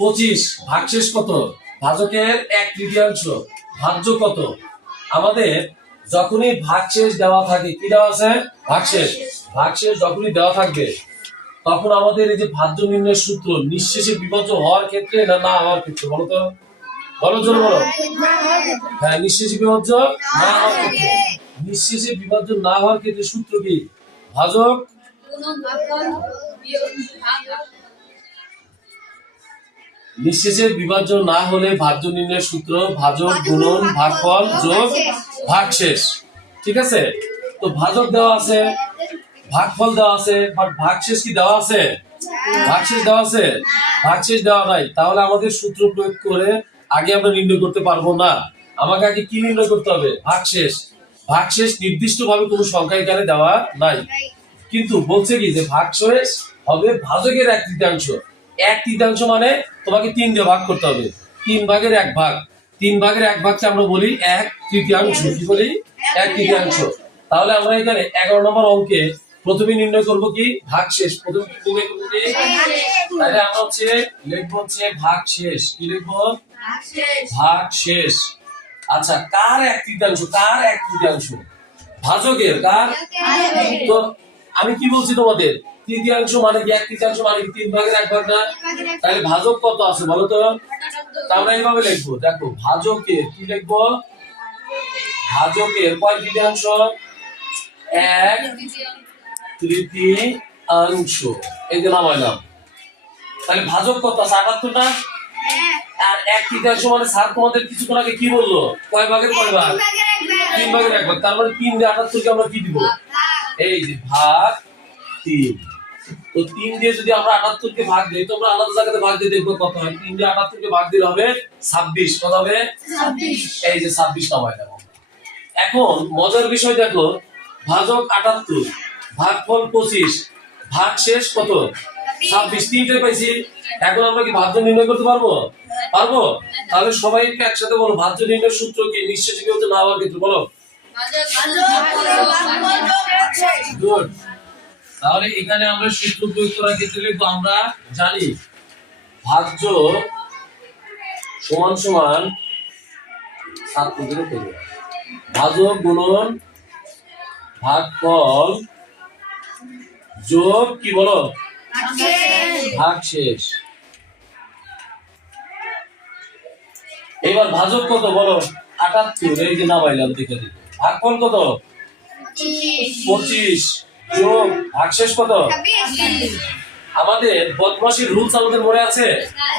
25 ভাগশেষ কত? ভাজকের 1/3। ভাজ্য কত? আমাদের যখনই ভাগশেষ দেওয়া থাকে, কি দেওয়া আছে? ভাগশেষ। ভাগশেষ যখনই দেওয়া থাকবে তখন আমাদের এই যে ভাজ্য নির্ণয়ের সূত্র নিঃশেষে বিভাজ্য হওয়ার ক্ষেত্রে না না হওয়ার ক্ষেত্রে, বলো তো, বলো জোরে বলো। হ্যাঁ, নিঃশেষে বিভাজ্য না হওয়ার ক্ষেত্রে। নিঃশেষে বিভাজ্য না হওয়ার ক্ষেত্রে সূত্র কি? ভাজক নিঃশেষে বিভাজ্য না হলে ভাজ্য নির্ণয়ের সূত্র ভাজক গুণন ভাগফল যোগ ভাগশেষ। ঠিক আছে? তো ভাজক দেওয়া আছে, ভাগফল দেওয়া আছে, বাট ভাগশেষ কি দেওয়া আছে? ভাগশেষ দেওয়া আছে? ভাগশেষ দেওয়া নাই। তাহলে আমাদের সূত্র প্রয়োগ করে আগে আমরা নির্ণয় করতে পারবো না। আমাকে আগে কি নির্ণয় করতে হবে? ভাগশেষ। ভাগশেষ নির্দিষ্ট ভাবে কোনো সংখ্যা এখানে দেওয়া নাই, কিন্তু বলছে কি যে ভাগশেষ হবে ভাজকের 1/3। 1/3 মানে তোমাকে 3 দিয়ে ভাগ করতে হবে। 3 ভাগের 1 ভাগ। 3 ভাগের 1 ভাগকে আমরা বলি 1/3। কি বলি? 1/3। তাহলে আমরা এখানে 11 নম্বর অঙ্কে প্রথমে নির্ণয় করব কি? ভাগশেষ। প্রথমে নির্ণয় করব কি? তাহলে আমরা লিখব ভাগশেষ। কি লিখব? ভাগশেষ। আচ্ছা, কার 1/3? কার 1/3? ভাজকের। কার? তো আমি কি বলছি তোমাদের? 1/3 মানে কি? 1/3 মানে কি? 3 ভাগের 1 ভাগ না? তাহলে ভাজক কত আছে বলো তো? আমরা এইভাবে লিখবো, দেখো ভাজকের কি লিখবো? ভাজকের কয় তৃতীয়াংশ? 1/3। এই যে নামাইলাম। তাহলে ভাজক কত আছে? 78 না? আর 1/3 মানে স্যার তোমাদের কিছুক্ষণ আগে কি বললো? কয় ভাগের কয় ভাগ? 3 ভাগের 1 ভাগ। তার মানে 3 দিয়ে 78 কে আমরা কি দিব? এই যে ভাগ 3। তো 3 দিয়ে যদি আমরা 78 কে ভাগ দেই, তোমরা আলাদা জায়গাতে ভাগ দিয়ে দেখবো কত হয়। 3 দিয়ে 78 কে ভাগ দিলে হবে 26। কত হবে? 26। এই যে 26 নামাই দেব। এখন মজার বিষয় দেখো, ভাজক 78, ভাগফল 25, ভাগশেষ কত? 26। তিনটে পাইছি। এখন আমরা কি ভাজ্য নির্ণয় করতে পারবো? পারবো? তাহলে সবাই একটু একসাথে বলো, ভাজ্য নির্ণয়ের সূত্র কি? নিঃশেষে বিভাজ্য না হওয়ার ক্ষেত্রে বলো। গুড। তাহলে এখানে আমরা সূত্র প্রয়োগ করার ক্ষেত্রে লিখবো, আমরা জানি ভাজ্য সমান সমান ভাজক গুণন ভাগফল যোগ কি বলো? ভাগশেষ। এবার ভাজক কত বলো? 78। এই যে নামাইলাম, দেখে দিই। ভাগফল কত? 25 যোগ ভাগশেষ কত? আমাদের বদমাশির রুলস আমাদের মনে আছে?